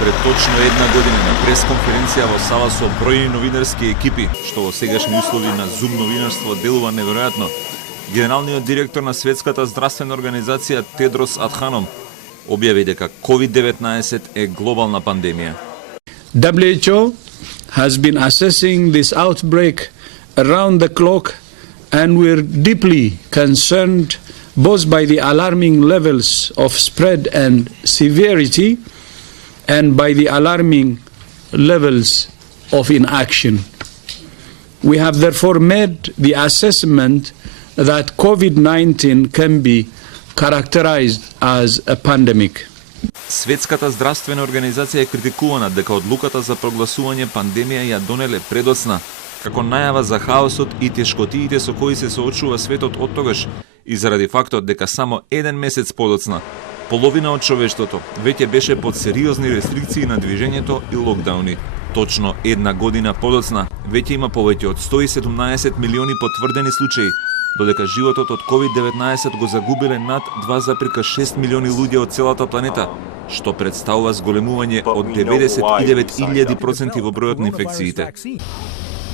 Пред точно една година на пресконференција во сала со бројни новинарски екипи, што во сегашни услови на Zoom новинарство делува неверојатно, генералниот директор на Светската здравствена организација Тедрос Адханом објави дека COVID-19 е глобална пандемија. WHO has been assessing this outbreak around the clock, and we're deeply concerned both by the alarming levels of spread and severity and by the alarming levels of inaction. We have therefore made the assessment that COVID-19 can be characterized as a pandemic. Светската здравствена организација е критикувана дека одлуката за прогласување пандемија ја донеле предоцна, како најава за хаосот и тешкотиите со кои се соочува светот оттогаш и заради фактот дека само еден месец подоцна половина од човештвото веќе беше под сериозни рестрикции на движењето и локдауни. Точно една година подоцна веќе има повеќе од 117 милиони потврдени случаи, додека животот од COVID-19 го загубиле над 2,6 милиони луѓе од целата планета, што представува зголемување од 99.000% во бројот на инфекциите.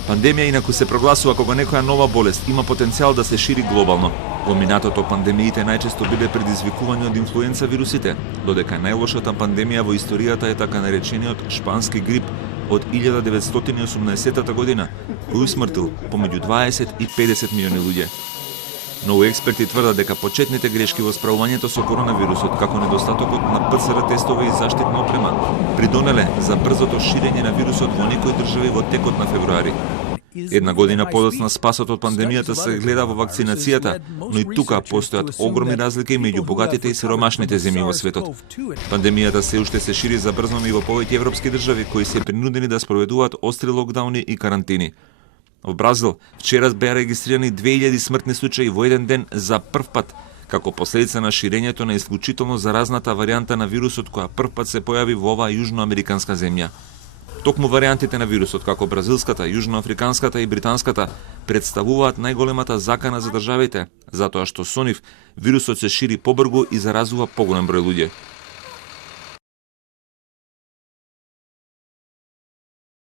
Пандемија инаку се прогласува кога некоја нова болест има потенцијал да се шири глобално. Во минатото пандемиите најчесто биле предизвикувани од инфлуенца вирусите, додека најлошата пандемија во историјата е така наречениот шпански грип од 1980 година, кој усмртил помеѓу 20 и 50 милиони луѓе. Многу експерти тврдат дека почетните грешки во справувањето со коронавирусот, како недостатокот на ПЦР тестове и заштитна опрема, придонеле за брзото ширење на вирусот во некои држави во текот на февруари. Една година подоцна спасот од пандемијата се гледа во вакцинацијата, но и тука постојат огромни разлики меѓу богатите и сиромашните земји во светот. Пандемијата се уште се шири забрзано и во повеќе европски држави кои се принудени да спроведуваат остри локдауни и карантини. Во Бразил вчера беа регистрирани 2000 смртни случаи во еден ден за прв пат, како последица на ширењето на исклучително заразната варијанта на вирусот која прв пат се појави во оваа јужноамериканска земја. Токму варијантите на вирусот, како бразилската, јужноафриканската и британската, представуваат најголемата закана за државите, затоа што со нив вирусот се шири побрзо и заразува поголем број луѓе.